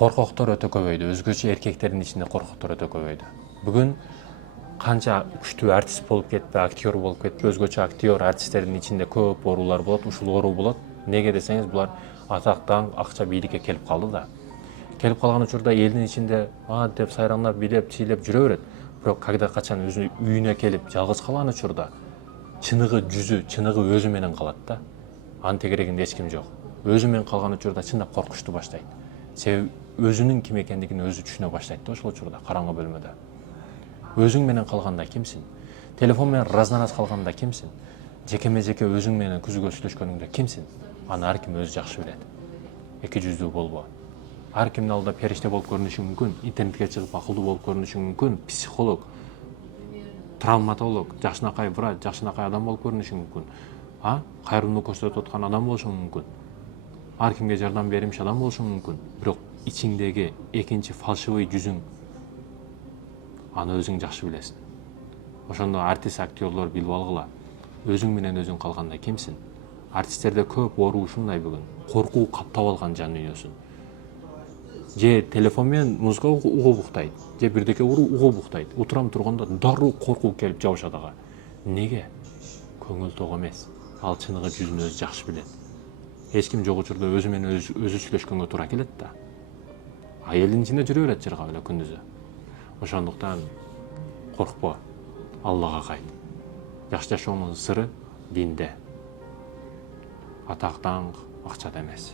Коркоктор өтө көбөйдү. Өзгөчө эркектердин ичинде коркоктор өтө көбөйдү. Бүгүн канча күчтүү артист болуп кетпи, актер болуп кетпи, өзгөчө актер, артисттердин ичинде көп оорулар болот, ушул оору болот. Неге десеңиз, булар атактан, акча, бийликке келип калды да. Келип калган учурда элдин ичинде деп сайраңдап, билеп, чыйлап жүрө берет. Бирок когда качан өзүнүн үйүнө келип жалгыз калган учурда чыныгы жүзү, чыныгы өзү менен калат да. Анын тегерегинде эч ким жок. Өзү менен калган учурда чындап коркучту баштайт. Себеби өзүнүн ким экендигин өзү түшүнө баштайт да ошол учурда, караңгы бөлмөдө. Өзүң менен калганда кимсиң? Телефон менен разнараз калганда кимсиң? Жекеме-жеке өзүң менен күзгө сүйлөшкөнүңдө кимсиң? Аны ар ким өзү жакшы билет. Эки жүздүү болбо. Ар кимдин алдында периште болуп көрүнүшүң мүмкүн, интернетке чыгып акылдуу болуп көрүнүшүң мүмкүн, психолог, травматолог, жакшынакай врач, жакшынакай адам болуп көрүнүшүң мүмкүн. Кайрымдуулук көрсөтүп аткан адам болушуң мүмкүн. Ар кимге жардам беримчи адам болушуң мүмкүн. Бирок ичиңдеги экинчи фальшивый жүзүң, аны өзүң жакшы билесиң. Ошондо артист, актерлор билип алгыла. Өзүң менен өзүң калганда кимсиң? Артисттерде көп оору ушундай бүгүн. Коркуу каптап алган жан дүйнөсүн. Же телефон менен музыка угуп уктайт, же бирдеке угуп уктайт. Утурам турганда дароо коркуу келип жабышат ага. Неге? Көңүл ток эмес. Ал чыныгы жүзүн өзү жакшы билет. Эч ким жок учурда өзү менен өзү сүйлөшкөнгө туура келет да. Элдин ичинде жүрө берет жыргап эле күндүзү. Ошондуктан коркпо, Аллага кайт. Жакшы жашоонун сыры динде. Атак, даңк, акчада эмес.